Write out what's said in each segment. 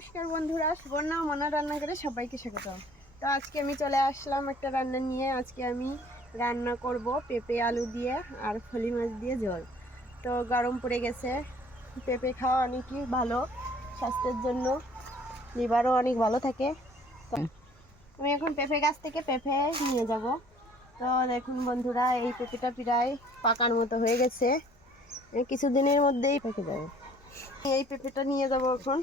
নমস্কার বন্ধুরা, সুবর্ণা মনা রান্নাঘরে সবাইকে স্বাগত। তো আজকে আমি চলে আসলাম একটা রান্না নিয়ে। আজকে আমি রান্না করব পেঁপে আলু দিয়ে আর ফলি মাছ দিয়ে ঝোল। তো গরম পড়ে গেছে, পেঁপে খাওয়া অনেকই ভালো স্বাস্থ্যের জন্য, লিভারও অনেক ভালো থাকে। তো আমি এখন পেঁপে গাছ থেকে পেঁপে নিয়ে যাব। তো দেখুন বন্ধুরা, এই পেঁপেটা প্রায় পাকার মতো হয়ে গেছে, কিছুদিনের মধ্যেই পেকে যাবে। এই পেঁপেটা নিয়ে যাব এখন।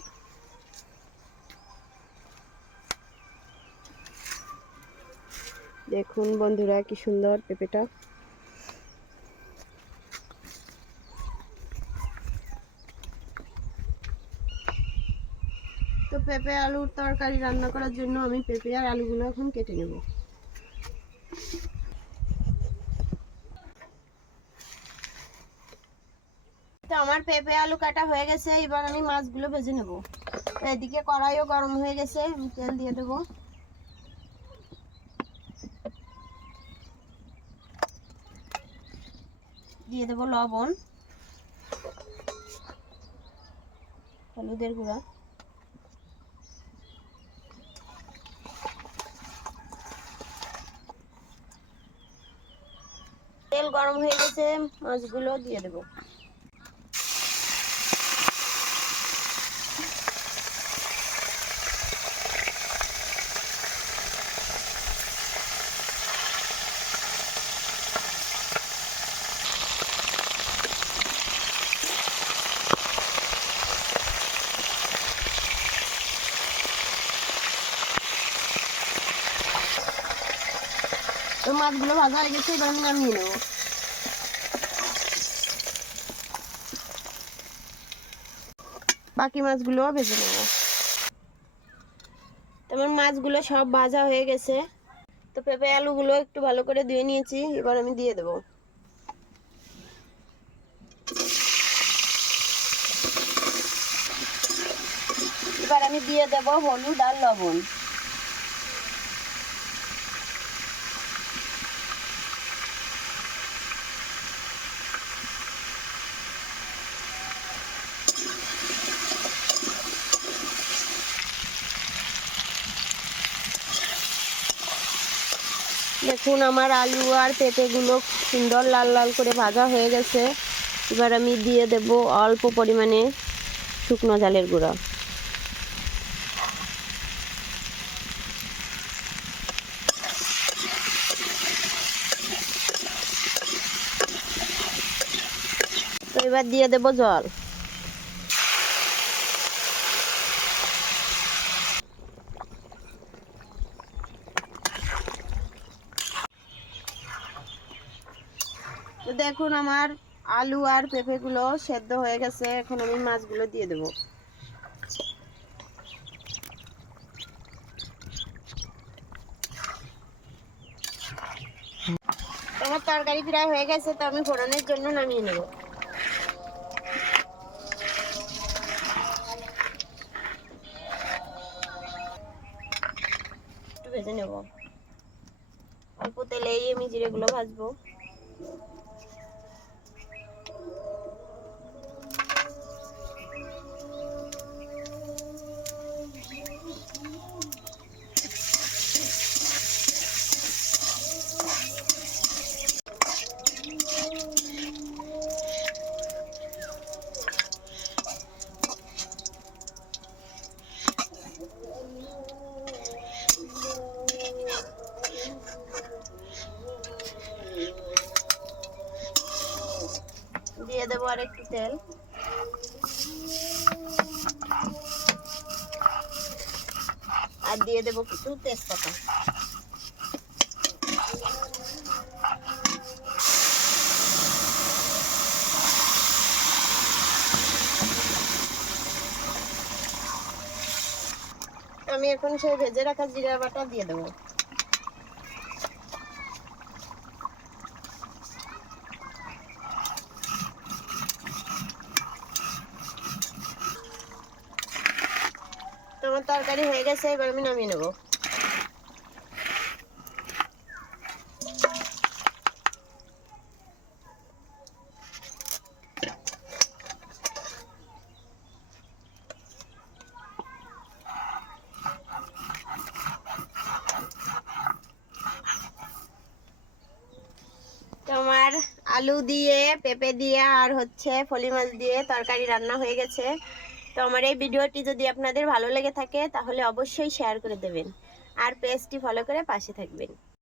দেখুন বন্ধুরা, কি সুন্দর পেঁপেটা। তো পেঁপে আলুর তরকারি রান্না করার জন্য আমি পেঁপে আর আলুগুলো এখন কেটে নেব। তো আমার পেঁপে আলু কাটা হয়ে গেছে, এবার আমি মাছগুলো ভেজে নেব। এদিকে কড়াইও গরম হয়ে গেছে, আমি তেল দিয়ে দেব। দিয়ে দেব লবণ, হলুদের গুঁড়া, তেল গরম হয়ে গেছে, মাছগুলো দিয়ে দেব। তো মাছগুলো ভাজা হয়ে গেছে, এবার আমি নামিয়ে নেব। বাকি মাছগুলোও ভেজে নেব। তোমার মাছগুলো সব ভাজা হয়ে গেছে। তো পেঁপে আলুগুলো একটু ভালো করে ধুয়ে নিয়েছি, এবার আমি দিয়ে দেব। এবার আমি দিয়ে দেব হলুদ আর লবণ। দেখুন আমার আলু আর পেঁপেগুলো সুন্দর লাল লাল করে ভাজা হয়ে গেছে। এবার আমি দিয়ে দেব অল্প পরিমাণে শুকনো ঝালের গুঁড়া। তো এবার দিয়ে দেব জল। তো দেখুন আমার আলু আর পেঁপেগুলো সেদ্ধ হয়ে গেছে, এখন আমি মাছগুলো দিয়ে দেব। আমার তরকারি প্রায় হয়ে গেছে, তো আমি ফোড়নের জন্য নামিয়ে নেব। একটু ভেজে নেব, অল্প তেলেই আমি জিরেগুলো ভাজবো। দিয়ে দেবো আর একটু তেল, আর দিয়ে দেবো কিছু তেজপাতা। আমি এখন সেই ভেজে রাখা জিরা বাটা দিয়ে দেবো। তোমার তরকারি হয়ে গেছে, এবার আমি নামিয়ে নেব। আলু দিয়ে, পেঁপে দিয়ে আর হচ্ছে ফলি মাছ দিয়ে তরকারি রান্না হয়ে গেছে। তো আমার এই ভিডিওটি যদি আপনাদের ভালো লেগে থাকে তাহলে অবশ্যই শেয়ার করে দেবেন আর পেজটি ফলো করে পাশে থাকবেন।